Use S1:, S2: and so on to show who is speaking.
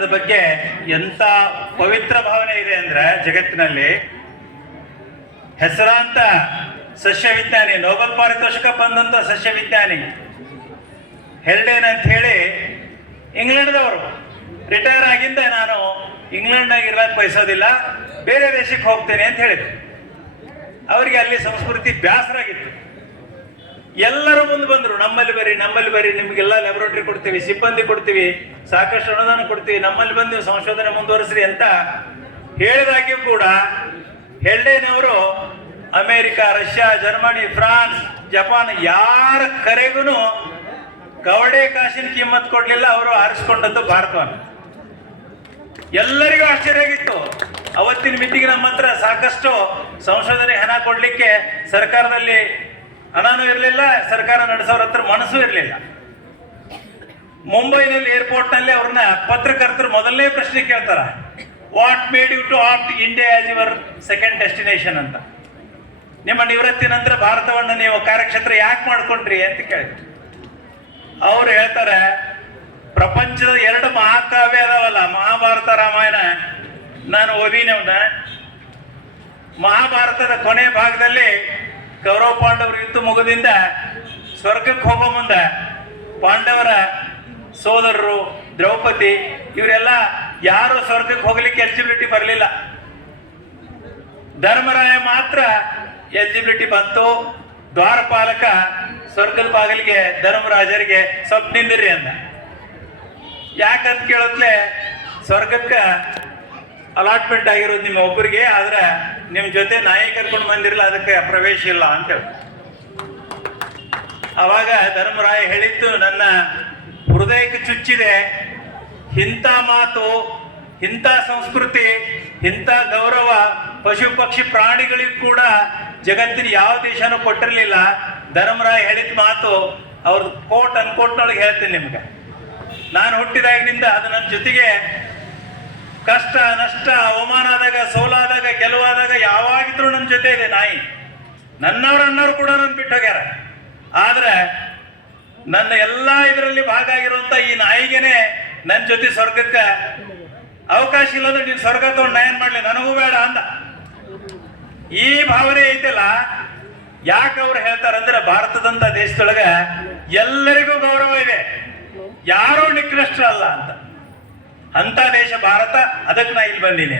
S1: ಅದ್ರ ಬಗ್ಗೆ ಎಂತ ಪವಿತ್ರ ಭಾವನೆ ಇದೆ ಅಂದ್ರೆ ಜಗತ್ತಿನಲ್ಲಿ ಹೆಸರಾಂತ ಸಸ್ಯ ವಿಜ್ಞಾನಿ ನೋಬೆಲ್ ಪಾರಿತೋಷಕ ಬಂದಂತ ಸಸ್ಯ ವಿಜ್ಞಾನಿ ಹೆಲ್ಡೇನ್ ಅಂತ ಹೇಳಿ ಇಂಗ್ಲೆಂಡ್ದವರು. ರಿಟೈರ್ ಆಗಿಂದ ನಾನು ಇಂಗ್ಲೆಂಡ್ನಾಗ ಇರ್ಲಕ್ಕೆ ಬಯಸೋದಿಲ್ಲ, ಬೇರೆ ದೇಶಕ್ಕೆ ಹೋಗ್ತೇನೆ ಅಂತ ಹೇಳಿದ್ರು. ಅವರಿಗೆ ಅಲ್ಲಿ ಸಂಸ್ಕೃತಿ ಬೇಸರಾಗಿತ್ತು ಎಲ್ಲರೂ ಮುಂದೆ ಬಂದರು. ನಮ್ಮಲ್ಲಿ ಬರ್ರಿ ನಮ್ಮಲ್ಲಿ ಬರ್ರಿ. ನಿಮಗೆಲ್ಲ ಲ್ಯಾಬೊರೇಟರಿ ಕೊಡ್ತೀವಿ, ಸಿಬ್ಬಂದಿ ಕೊಡ್ತೀವಿ, ಸಾಕಷ್ಟು ಅನುದಾನ ಕೊಡ್ತೀವಿ. ನಮ್ಮಲ್ಲಿ ಬಂದು ನೀವು ಸಂಶೋಧನೆ ಮುಂದುವರಿಸ್ರಿ ಅಂತ ಹೇಳಿದಾಗ್ಯೂ ಕೂಡ ಹೆಲ್ಡೇನವರು America, Russia, Germany, France, Japan ಯಾರ ಕರೆಗೂ ಕವಡೆ ಕಾಸಿನ ಕಿಮ್ಮತ್ ಕೊಡ್ಲಿಲ್ಲ. ಅವರು ಆರಿಸ್ಕೊಂಡದ್ದು ಭಾರತವನ್ನು. ಎಲ್ಲರಿಗೂ ಆಶ್ಚರ್ಯ ಆಗಿತ್ತು. ಅವತ್ತಿನ ಮಿತಿಗೆ ನಮ್ಮ ಹತ್ರ ಸಾಕಷ್ಟು ಸಂಶೋಧನೆ ಹಣ ಕೊಡ್ಲಿಕ್ಕೆ ಸರ್ಕಾರದಲ್ಲಿ ಹಣನೂ ಇರಲಿಲ್ಲ, ಸರ್ಕಾರ ನಡೆಸೋರ ಹತ್ರ ಮನಸ್ಸು ಇರಲಿಲ್ಲ. ಮುಂಬೈನಲ್ಲಿ ಏರ್ಪೋರ್ಟ್ನಲ್ಲಿ ಅವ್ರನ್ನ ಪತ್ರಕರ್ತರು ಮೊದಲನೇ ಪ್ರಶ್ನೆ ಕೇಳ್ತಾರ. What made you to opt India as your second destination ಅಂತ. ನಿಮ್ಮ ನಿವೃತ್ತಿ ನಂತರ ಭಾರತವನ್ನು ನೀವು ಕಾರ್ಯಕ್ಷೇತ್ರ ಯಾಕೆ ಮಾಡ್ಕೊಂಡ್ರಿ ಅಂತ ಕೇಳಿದ್ರು ಅವ್ರು ಹೇಳ್ತಾರೆ, ಪ್ರಪಂಚದ ಎರಡು ಮಹಾಕಾವ್ಯ ಅದಾವಲ್ಲ, ಮಹಾಭಾರತ ರಾಮಾಯಣ. ನಾನು ಓದಿನವನ್ನ ಮಹಾಭಾರತದ ಕೊನೆ ಭಾಗದಲ್ಲಿ ಕೌರವ ಪಾಂಡವರ ಯುದ್ಧ ಮುಗದಿಂದ ಸ್ವರ್ಗಕ್ಕೆ ಹೋಗೋ ಮುಂದೆ ಪಾಂಡವರ ಸೋದರರು, ದ್ರೌಪದಿ ಇವರೆಲ್ಲ ಯಾರು ಸ್ವರ್ಗಕ್ಕೆ ಹೋಗ್ಲಿಕ್ಕೆ ಎಲಿಜಿಬಿಲಿಟಿ ಬರಲಿಲ್ಲ. ಧರ್ಮರಾಯ ಮಾತ್ರ ಎಲಿಜಿಬಿಲಿಟಿ ಬಂತು. ದ್ವಾರಪಾಲಕ ಸ್ವರ್ಗದ ಬಾಗಿಲಿಗೆ ಧರ್ಮರಾಜರಿಗೆ ಸ್ವಲ್ಪ ನಿಂದಿರಿ ಅಂದ. ಯಾಕಂತ ಕೇಳತ್ಲೆ ಸ್ವರ್ಗಕ್ಕೆ ಅಲಾಟ್ಮೆಂಟ್ ಆಗಿರೋದು ನಿಮ್ಮ ಒಬ್ಬರಿಗೆ, ಆದ್ರೆ ನಿಮ್ಮ ಜೊತೆ ನಾಯಿ ಕರ್ಕೊಂಡು ಬಂದಿರಲ್ಲ, ಅದಕ್ಕೆ ಪ್ರವೇಶ ಇಲ್ಲ ಅಂತ ಹೇಳಿ. ಅವಾಗ ಧರ್ಮರಾಯ ಹೇಳಿದ್ದು, ನನ್ನ ಹೃದಯಕ್ಕೆ ಚುಚ್ಚಿದೆ. ಇಂಥ ಮಾತು, ಇಂಥ ಸಂಸ್ಕೃತಿ, ಇಂಥ ಗೌರವ ಪಶು ಪಕ್ಷಿ ಪ್ರಾಣಿಗಳಿಗೂ ಕೂಡ ಜಗತ್ತಿನ ಯಾವ ದೇಶನೂ ಕೊಟ್ಟಿರಲಿಲ್ಲ. ಧರ್ಮರಾಯ ಹೇಳಿದ ಮಾತು ಅವ್ರದ್ದು ಕೋಟ್ ಅನ್ಕೋಟ್ನೊಳಗೆ ಹೇಳ್ತೀನಿ ನಿಮ್ಗೆ. ನಾನು ಹುಟ್ಟಿದಾಗಿನಿಂದ ಅದು ನನ್ನ ಜೊತೆಗೆ ಕಷ್ಟ, ನಷ್ಟ ಅವಮಾನ ಆದಾಗ ಸೋಲಾದಾಗ, ಗೆಲುವಾದಾಗ ಯಾವಾಗಿದ್ರು ನನ್ನ ಜೊತೆ ಇದೆ ನಾಯಿ. ನನ್ನವ್ರ ಅನ್ನೋರು ಕೂಡ ನನ್ನ ಬಿಟ್ಟು ಹೋಗ್ಯಾರ. ಆದ್ರೆ ನನ್ನ ಎಲ್ಲ ಇದರಲ್ಲಿ ಭಾಗ ಆಗಿರುವಂತ ಈ ನಾಯಿಗೆನೆ ನನ್ನ ಜೊತೆ ಸ್ವರ್ಗಕ್ಕೆ ಅವಕಾಶ ಇಲ್ಲದ್ರೆ ನೀನು ಸ್ವರ್ಗ ತಗೊಂಡು ನಯನ್ ಮಾಡ್ಲಿ? ನನಗೂ ಬೇಡ ಅಂದ. ಈ ಭಾವನೆ ಐತಲ್ಲ, ಯಾಕೆ ಅವ್ರು ಹೇಳ್ತಾರಂದ್ರೆ ಭಾರತದಂತ ದೇಶದೊಳಗೆ ಎಲ್ಲರಿಗೂ ಗೌರವ ಇದೆ. ಯಾರೂ ನಿಕೃಷ್ಟರಲ್ಲ ಅಂತ. ಅಂತ ದೇಶ ಭಾರತ ಅದಕ್ಕೆ ನಾ ಇಲ್ಲಿ ಬಂದಿನಿ